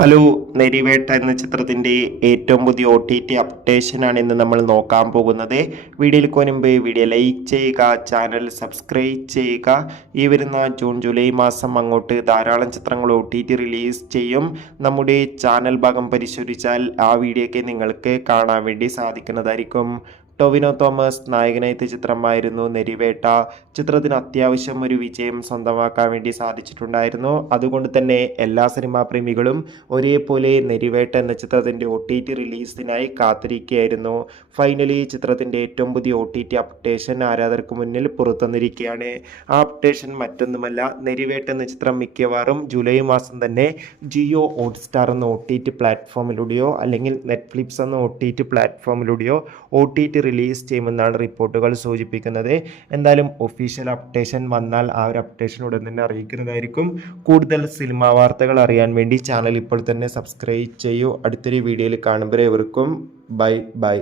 Hello, നെരിവേട്ട എന്ന ചിത്രത്തിൻ്റെ ഏറ്റവും പുതിയ OTT അപ്ഡേഷനാണ് ഇന്ന് നമ്മൾ നോക്കാൻ പോകുന്നത്. വീഡിയോയിൽ മുൻപ് വീഡിയോ ലൈക്ക് ചെയ്യുക, ചാനൽ സബ്സ്ക്രൈബ് ചെയ്യുക. ഈ വരുന്ന ജൂൺ ജൂലൈ മാസം അങ്ങോട്ട് ധാരാളം ചിത്രങ്ങൾ OTT റിലീസ് ചെയ്യും. നമ്മുടെ ചാനൽ ഭാഗം പരിശോധിച്ചാൽ ആ വീഡിയോയ്ക്ക് നിങ്ങൾക്ക് കാണാൻ വേണ്ടി സാധിക്കുന്നതായിരിക്കും. ടൊവിനോ തോമസ് നായകനെത്തിയ ചിത്രമായിരുന്നു നെരിവേട്ട. ചിത്രത്തിന് അത്യാവശ്യം ഒരു വിജയം സ്വന്തമാക്കാൻ വേണ്ടി സാധിച്ചിട്ടുണ്ടായിരുന്നു. അതുകൊണ്ട് തന്നെ എല്ലാ സിനിമാ പ്രേമികളും ഒരേപോലെ നെരിവേട്ട എന്ന ചിത്രത്തിൻ്റെ OTT റിലീസിനായി കാത്തിരിക്കുകയായിരുന്നു. ഫൈനലി ചിത്രത്തിൻ്റെ ഏറ്റവും പുതിയ OTT അപ്ഡേഷൻ ആരാധകർക്ക് മുന്നിൽ പുറത്തുവന്നിരിക്കുകയാണ്. ആ അപ്ഡേഷൻ മറ്റൊന്നുമല്ല, നെരിവേട്ട എന്ന ചിത്രം മിക്കവാറും ജൂലൈ മാസം തന്നെ ജിയോ ഹോട്ട്സ്റ്റാർ എന്ന OTT പ്ലാറ്റ്ഫോമിലൂടെയോ അല്ലെങ്കിൽ നെറ്റ്ഫ്ലിക്സ് എന്ന OTT പ്ലാറ്റ്ഫോമിലൂടെയോ OTT റിലീസ് ചെയ്യുമെന്നാണ് റിപ്പോർട്ടുകൾ സൂചിപ്പിക്കുന്നത്. എന്തായാലും ഒഫീഷ്യൽ അപ്ഡേഷൻ വന്നാൽ ആ ഒരു അപ്ഡേഷൻ ഉടൻ തന്നെ അറിയിക്കുന്നതായിരിക്കും. കൂടുതൽ സിനിമാ വാർത്തകൾ അറിയാൻ വേണ്ടി ചാനൽ ഇപ്പോൾ തന്നെ സബ്സ്ക്രൈബ് ചെയ്യൂ. അടുത്തൊരു വീഡിയോയിൽ കാണുമ്പോൾ ഏവർക്കും ബൈ.